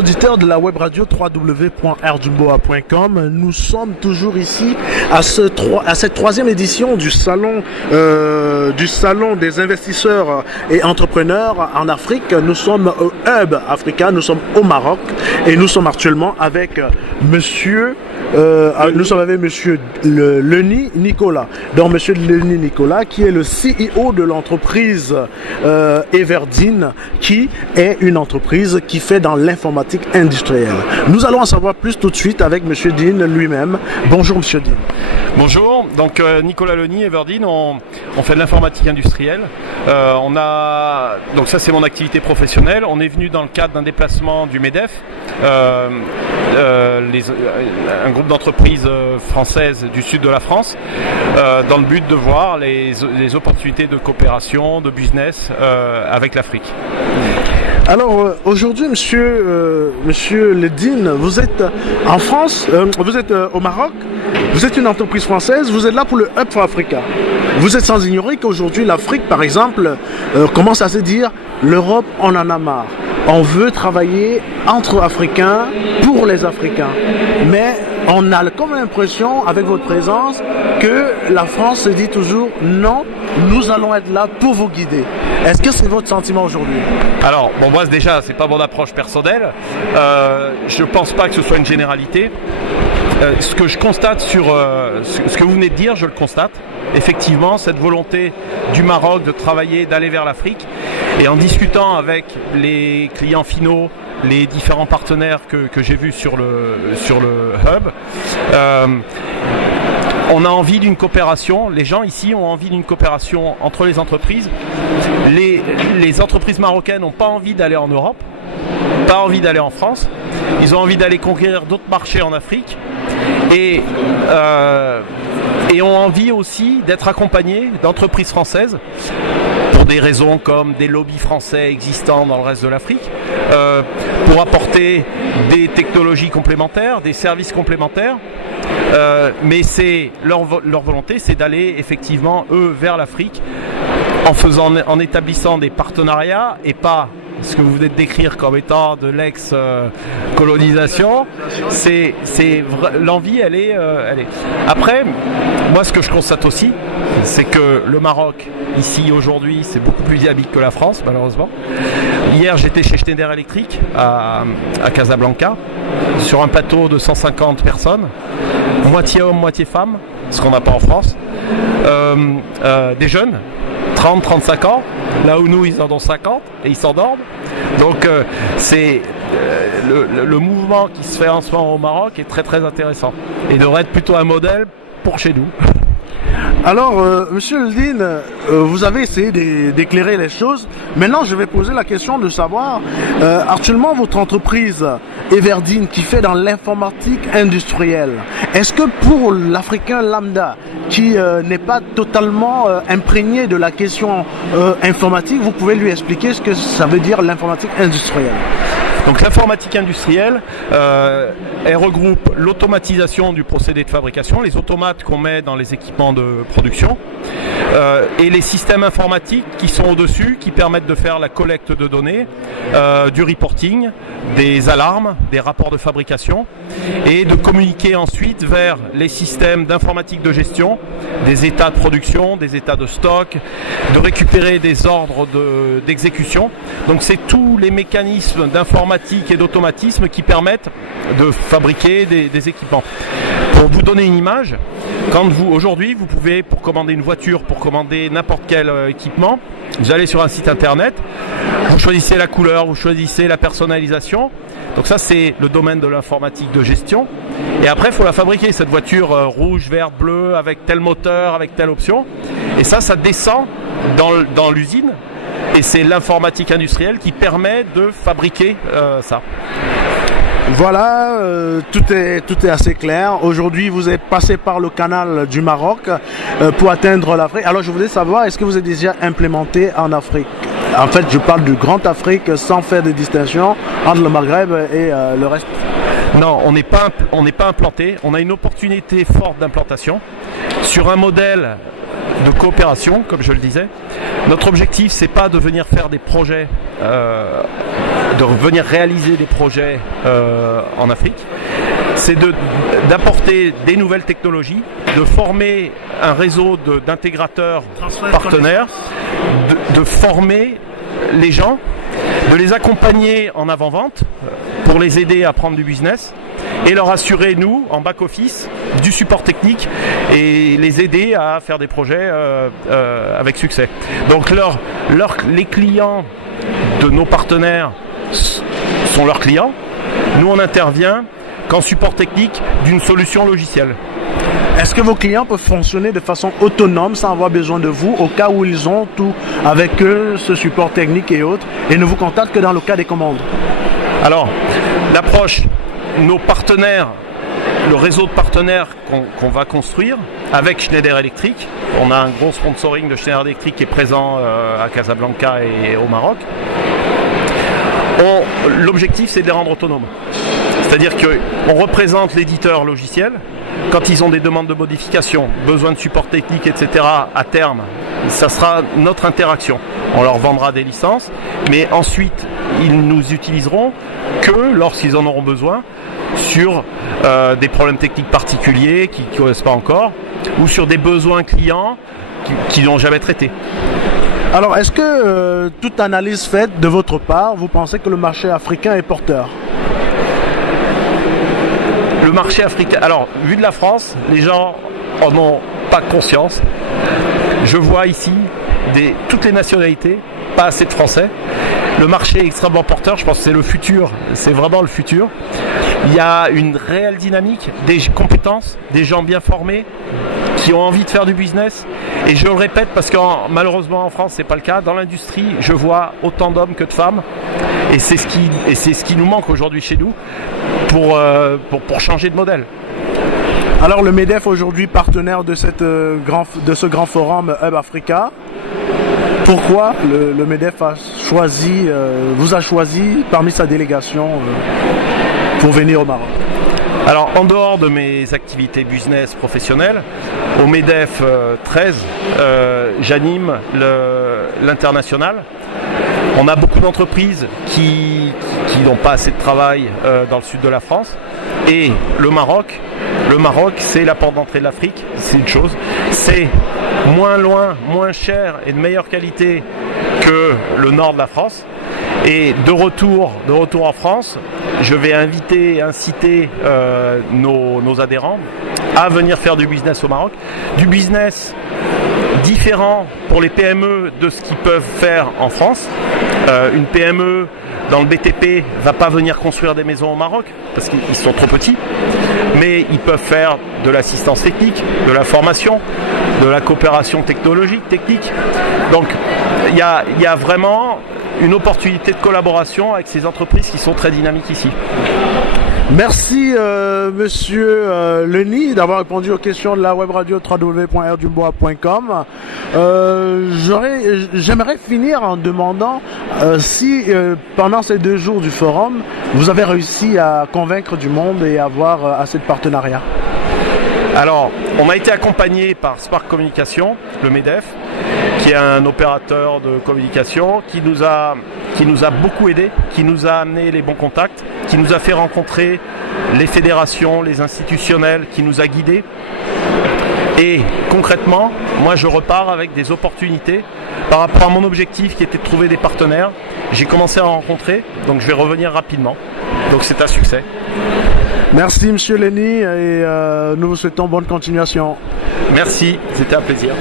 Auditeurs de la web radio www.rdumboa.com, nous sommes toujours ici à cette troisième édition du salon des investisseurs et entrepreneurs en Afrique. Nous sommes au Hub Africa, nous sommes au Maroc et nous sommes actuellement avec monsieur Leni Nicolas. Donc monsieur Leni Nicolas qui est le CEO de l'entreprise Everdeen, qui est une entreprise qui fait dans l'informatique industrielle. Nous allons en savoir plus tout de suite avec monsieur Dean lui-même. Bonjour monsieur Dean. Bonjour, donc Nicolas Leni, Everdeen, on fait de l'informatique industrielle. Donc ça c'est mon activité professionnelle. On est venu dans le cadre d'un déplacement du MEDEF, un groupe d'entreprises françaises du sud de la France, dans le but de voir les opportunités de coopération, de business avec l'Afrique. Alors aujourd'hui, monsieur Ledine, vous êtes en France, vous êtes au Maroc, vous êtes une entreprise française, vous êtes là pour le Hub for Africa. Vous êtes sans ignorer qu'aujourd'hui l'Afrique, par exemple, commence à se dire l'Europe, on en a marre. On veut travailler entre Africains pour les Africains. Mais on a comme l'impression, avec votre présence, que la France se dit toujours non, nous allons être là pour vous guider. Est-ce que c'est votre sentiment aujourd'hui? Alors, bon, moi déjà, c'est pas mon approche personnelle. Je pense pas que ce soit une généralité. Ce que je constate sur ce que vous venez de dire, je le constate. Effectivement, cette volonté du Maroc de travailler, d'aller vers l'Afrique. Et en discutant avec les clients finaux, les différents partenaires que j'ai vus sur le Hub, on a envie d'une coopération. Les gens ici ont envie d'une coopération entre les entreprises. Les entreprises marocaines n'ont pas envie d'aller en Europe, pas envie d'aller en France. Ils ont envie d'aller conquérir d'autres marchés en Afrique et ont envie aussi d'être accompagnés d'entreprises françaises pour des raisons comme des lobbies français existants dans le reste de l'Afrique, pour apporter des technologies complémentaires, des services complémentaires. Mais c'est leur volonté, c'est d'aller effectivement eux vers l'Afrique en établissant des partenariats et pas ce que vous venez de décrire comme étant de l'ex-colonisation. L'envie, elle est. Après, moi, ce que je constate aussi, c'est que le Maroc, ici aujourd'hui, c'est beaucoup plus dynamique que la France, malheureusement. Hier, j'étais chez Schneider Electric à Casablanca, sur un plateau de 150 personnes, moitié hommes, moitié femmes, ce qu'on n'a pas en France, des jeunes, 30-35 ans, là où nous ils en ont 50 et ils s'endorment. Donc c'est le mouvement qui se fait en ce moment au Maroc est très très intéressant et devrait être plutôt un modèle pour chez nous. Alors, monsieur Ledine, vous avez essayé d'éclairer les choses. Maintenant, je vais poser la question de savoir, actuellement, votre entreprise Everdeen, qui fait dans l'informatique industrielle, est-ce que pour l'Africain lambda, qui n'est pas totalement imprégné de la question informatique, vous pouvez lui expliquer ce que ça veut dire l'informatique industrielle? Donc l'informatique industrielle, elle regroupe l'automatisation du procédé de fabrication, les automates qu'on met dans les équipements de production, et les systèmes informatiques qui sont au-dessus, qui permettent de faire la collecte de données, du reporting, des alarmes, des rapports de fabrication, et de communiquer ensuite vers les systèmes d'informatique de gestion, des états de production, des états de stock, de récupérer des ordres d'exécution. Donc c'est tous les mécanismes d'informatique et d'automatisme qui permettent de fabriquer des équipements. Pour vous donner une image, aujourd'hui vous pouvez, pour commander une voiture, pour commander n'importe quel équipement, vous allez sur un site internet, vous choisissez la couleur, vous choisissez la personnalisation. Donc ça c'est le domaine de l'informatique de gestion. Et après il faut la fabriquer, cette voiture rouge, verte, bleue, avec tel moteur, avec telle option. Et ça descend dans l'usine. Et c'est l'informatique industrielle qui permet de fabriquer ça. Voilà, tout est assez clair. Aujourd'hui, vous êtes passé par le canal du Maroc pour atteindre l'Afrique. Alors, je voulais savoir, est-ce que vous êtes déjà implémenté en Afrique? En fait, je parle du Grand Afrique sans faire de distinction entre le Maghreb et le reste. Non, on n'est pas implanté. On a une opportunité forte d'implantation sur un modèle de coopération, comme je le disais. Notre objectif, c'est pas de venir faire des projets de venir réaliser des projets en Afrique, c'est d'apporter des nouvelles technologies, de former un réseau d'intégrateurs partenaires, de former les gens, de les accompagner en avant-vente pour les aider à prendre du business et leur assurer, nous, en back-office, du support technique et les aider à faire des projets avec succès. Donc les clients de nos partenaires sont leurs clients. Nous, on intervient qu'en support technique d'une solution logicielle. Est-ce que vos clients peuvent fonctionner de façon autonome sans avoir besoin de vous au cas où ils ont tout avec eux, ce support technique et autres, et ne vous contactent que dans le cas des commandes? Alors, l'approche, nos partenaires, le réseau de partenaires qu'on va construire avec Schneider Electric, on a un gros sponsoring de Schneider Electric qui est présent à Casablanca et au Maroc. L'objectif, c'est de les rendre autonomes. C'est-à-dire qu'on représente l'éditeur logiciel. Quand ils ont des demandes de modification, besoin de support technique, etc., à terme, ça sera notre interaction. On leur vendra des licences, mais ensuite, ils nous utiliseront que lorsqu'ils en auront besoin sur des problèmes techniques particuliers qui ne connaissent pas encore ou sur des besoins clients qui n'ont jamais traités. Alors, est-ce que toute analyse faite de votre part, vous pensez que le marché africain est porteur? Le marché africain, alors vu de la France, les gens en ont pas conscience. Je vois ici toutes les nationalités, pas assez de Français. Le marché est extrêmement porteur, je pense que c'est le futur, c'est vraiment le futur. Il y a une réelle dynamique, des compétences, des gens bien formés qui ont envie de faire du business. Et je le répète parce que malheureusement en France c'est pas le cas. Dans l'industrie, je vois autant d'hommes que de femmes. Et c'est ce qui nous manque aujourd'hui chez nous pour changer de modèle. Alors le MEDEF aujourd'hui partenaire de ce grand forum Hub Africa. Pourquoi le MEDEF vous a choisi parmi sa délégation pour venir au Maroc? Alors en dehors de mes activités business professionnelles, au MEDEF 13, j'anime l'international. On a beaucoup d'entreprises qui n'ont pas assez de travail dans le sud de la France. Et le Maroc, c'est la porte d'entrée de l'Afrique, c'est une chose. C'est moins loin, moins cher et de meilleure qualité que le nord de la France. Et de retour en France, je vais inciter nos adhérents à venir faire du business au Maroc. Du business différent pour les PME de ce qu'ils peuvent faire en France. Une PME dans le BTP va pas venir construire des maisons au Maroc parce qu'ils sont trop petits, mais ils peuvent faire de l'assistance technique, de la formation, de la coopération technologique, technique. Donc il y a vraiment une opportunité de collaboration avec ces entreprises qui sont très dynamiques ici. Merci Monsieur Lenny d'avoir répondu aux questions de la web radio www.rdumbois.com. J'aimerais finir en demandant si pendant ces 2 jours du forum, vous avez réussi à convaincre du monde et avoir assez de partenariats. Alors, on a été accompagné par Spark Communication, le MEDEF, qui est un opérateur de communication qui nous a beaucoup aidé, qui nous a amené les bons contacts, qui nous a fait rencontrer les fédérations, les institutionnels, qui nous a guidés. Et concrètement, moi je repars avec des opportunités par rapport à mon objectif qui était de trouver des partenaires. J'ai commencé à en rencontrer, donc je vais revenir rapidement. Donc c'est un succès. Merci Monsieur Lenny et nous vous souhaitons bonne continuation. Merci, c'était un plaisir.